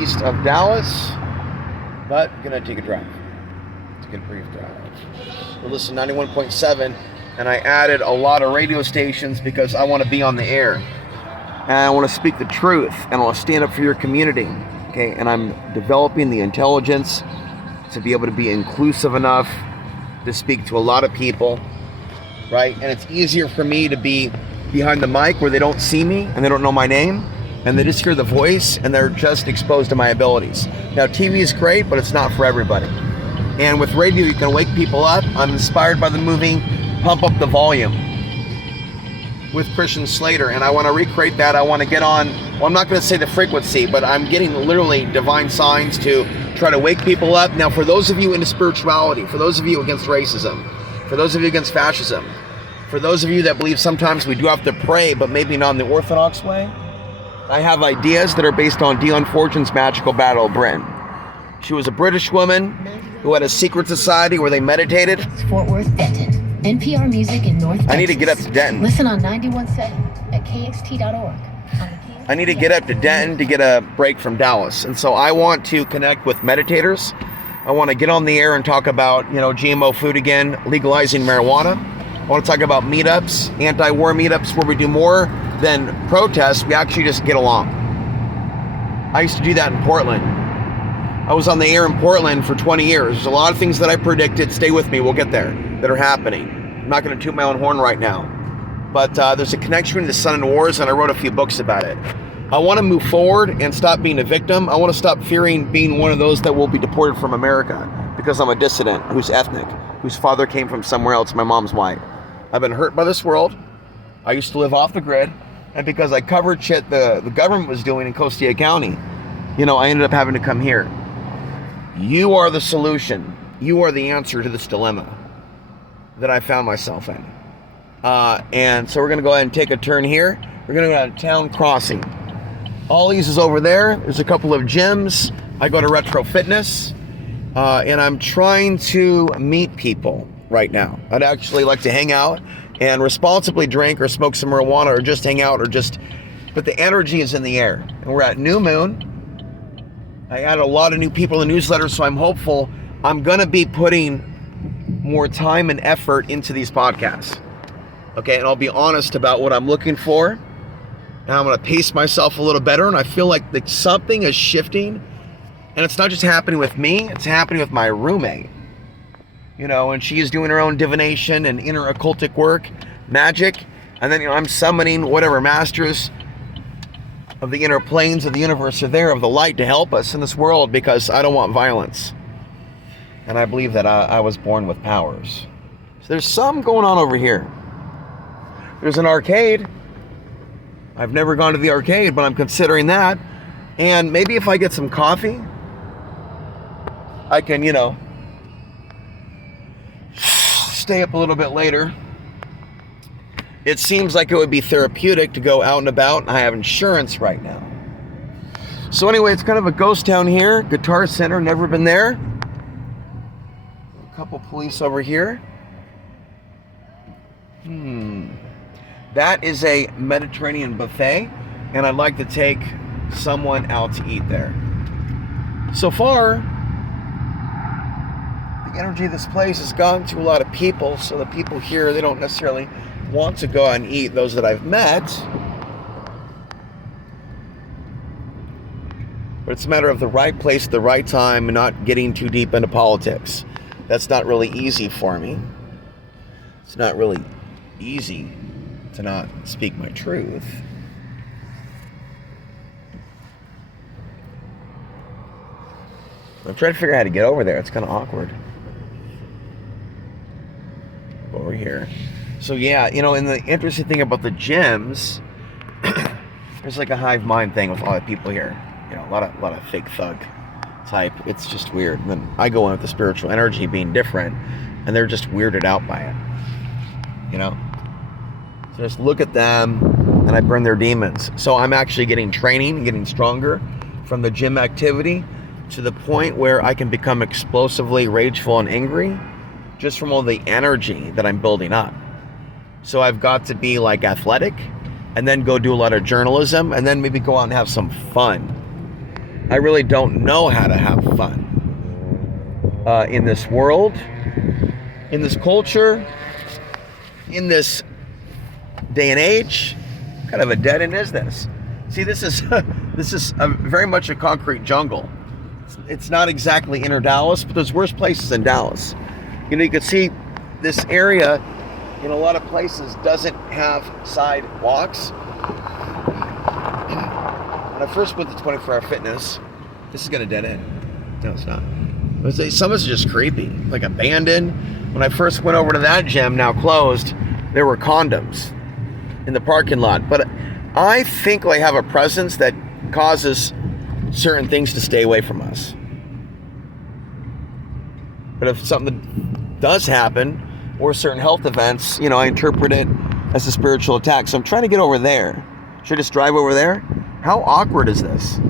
east of Dallas, but I'm gonna take a drive. Take a brief drive. We'll listen to 91.7, and I added a lot of radio stations because I want to be on the air. And I want to speak the truth, and I want to stand up for your community, okay? And I'm developing the intelligence to be able to be inclusive enough to speak to a lot of people, right? And it's easier for me to be behind the mic where they don't see me and they don't know my name, and they just hear the voice and they're just exposed to my abilities. Now, TV is great, but it's not for everybody. And with radio, you can wake people up. I'm inspired by the movie Pump Up the Volume with Christian Slater, and I want to recreate that. I want to get on, well, I'm not going to say the frequency, but I'm getting literally divine signs to try to wake people up. Now, for those of you into spirituality, for those of you against racism, for those of you against fascism, for those of you that believe sometimes we do have to pray, but maybe not in the Orthodox way, I have ideas that are based on Dion Fortune's Magical Battle of Britain. She was a British woman who had a secret society where they meditated. Fort Worth, Denton. NPR Music in North Texas. I need to get up to Denton. Listen on 91.7 at kxt.org. I need to get up to Denton to get a break from Dallas. And so I want to connect with meditators. I want to get on the air and talk about, GMO food again, legalizing marijuana. I want to talk about meetups, anti-war meetups, where we do more than protests. We actually just get along. I used to do that in Portland. I was on the air in Portland for 20 years. There's a lot of things that I predicted, stay with me, we'll get there, that are happening. I'm not going to toot my own horn right now. But there's a connection between the sun and wars, and I wrote a few books about it. I want to move forward and stop being a victim. I want to stop fearing being one of those that will be deported from America because I'm a dissident who's ethnic, whose father came from somewhere else, my mom's white. I've been hurt by this world. I used to live off the grid, and because I covered shit the government was doing in Costilla County, I ended up having to come here. You are the solution. You are the answer to this dilemma that I found myself in. And so we're going to go ahead and take a turn here. We're going to go to Town Crossing. Ollie's is over there. There's a couple of gyms. I go to Retro Fitness. And I'm trying to meet people right now. I'd actually like to hang out and responsibly drink or smoke some marijuana or just hang out but the energy is in the air. And we're at New Moon. I added a lot of new people in the newsletter, so I'm hopeful. I'm going to be putting more time and effort into these podcasts. Okay, and I'll be honest about what I'm looking for. And I'm going to pace myself a little better, and I feel like something is shifting. And it's not just happening with me, it's happening with my roommate. And she is doing her own divination and inner occultic work, magic. And then, I'm summoning whatever masters of the inner planes of the universe are there, of the light, to help us in this world, because I don't want violence. And I believe that I was born with powers. So there's some going on over here. There's an arcade. I've never gone to the arcade, but I'm considering that. And maybe if I get some coffee, I can, stay up a little bit later. It seems like it would be therapeutic to go out and about. I have insurance right now. So anyway, it's kind of a ghost town here. Guitar Center, never been there. A couple police over here. That is a Mediterranean buffet, and I'd like to take someone out to eat there. So far, the energy of this place has gone to a lot of people, so the people here, they don't necessarily want to go out and eat, those that I've met. But it's a matter of the right place at the right time and not getting too deep into politics. That's not really easy for me. It's not really easy to not speak my truth. I'm trying to figure out how to get over there. It's kind of awkward. Over here. So yeah, and the interesting thing about the gyms, there's like a hive mind thing with a lot of people here. A lot of fake thug type. It's just weird. And then I go in with the spiritual energy being different, and they're just weirded out by it. So just look at them, and I burn their demons. So I'm actually getting training and getting stronger from the gym activity to the point where I can become explosively rageful and angry just from all the energy that I'm building up. So I've got to be like athletic, and then go do a lot of journalism, and then maybe go out and have some fun. I really don't know how to have fun in this world, in this culture, in this day and age. What kind of a dead end is this? See, this is very much a concrete jungle. It's not exactly inner Dallas, but there's worse places in Dallas. You know, you can see this area in a lot of places doesn't have sidewalks. When I first went to 24-hour fitness, this is gonna dead end. No, it's not. Some of it's just creepy, like abandoned. When I first went over to that gym, now closed, there were condoms in the parking lot. But I think they have a presence that causes certain things to stay away from us. But if something does happen, or certain health events, you know, I interpret it as a spiritual attack. So I'm trying to get over there. Should I just drive over there? How awkward is this?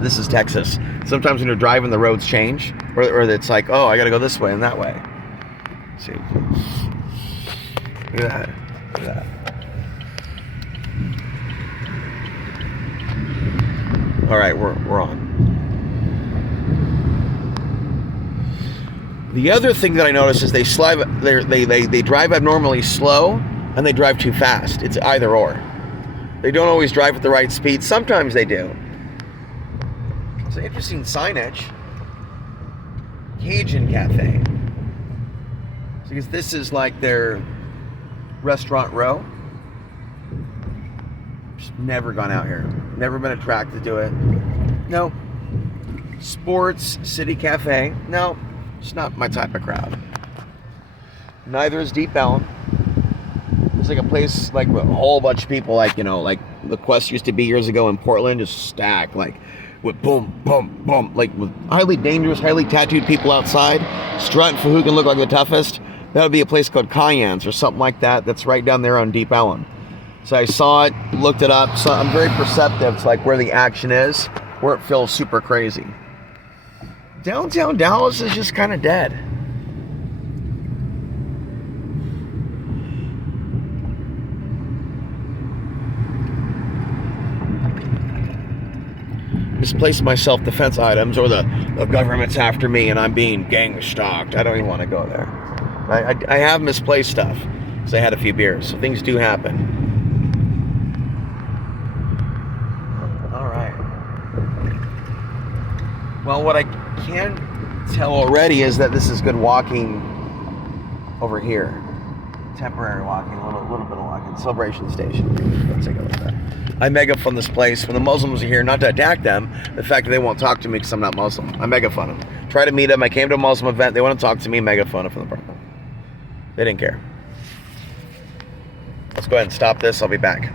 This is Texas. Sometimes when you're driving, the roads change, or it's like, oh, I got to go this way and that way. Let's see, look at that. Look at that. All right, we're on. The other thing that I noticed is they drive abnormally slow and they drive too fast. It's either or. They don't always drive at the right speed. Sometimes they do. It's an interesting signage. Cajun Cafe. Because this is like their restaurant row. Just never gone out here. Never been attracted to it. No. Sports City Cafe. No. It's not my type of crowd. Neither is Deep Ellum. It's like a place like with a whole bunch of people, like, you know, like the Quest used to be years ago in Portland, just stacked, like with boom, boom, boom, like with highly dangerous, highly tattooed people outside, strutting for who can look like the toughest. That would be a place called Cayenne's or something like that. That's right down there on Deep Ellum. So I saw it, looked it up. So I'm very perceptive to like where the action is, where it feels super crazy. Downtown Dallas is just kind of dead. Misplaced my self-defense items, or the government's after me and I'm being gang stalked. I don't even want to go there. I have misplaced stuff because I had a few beers, so things do happen. All right. Well, what I can tell already is that this is good walking over here. Temporary walking, a little bit of walking. Celebration Station. Let's take a look at that. I megaphone this place when the Muslims are here, not to attack them. The fact that they won't talk to me because I'm not Muslim. I megaphone them. Try to meet them. I came to a Muslim event. They want to talk to me. Megaphone it from the park. They didn't care. Let's go ahead and stop this. I'll be back.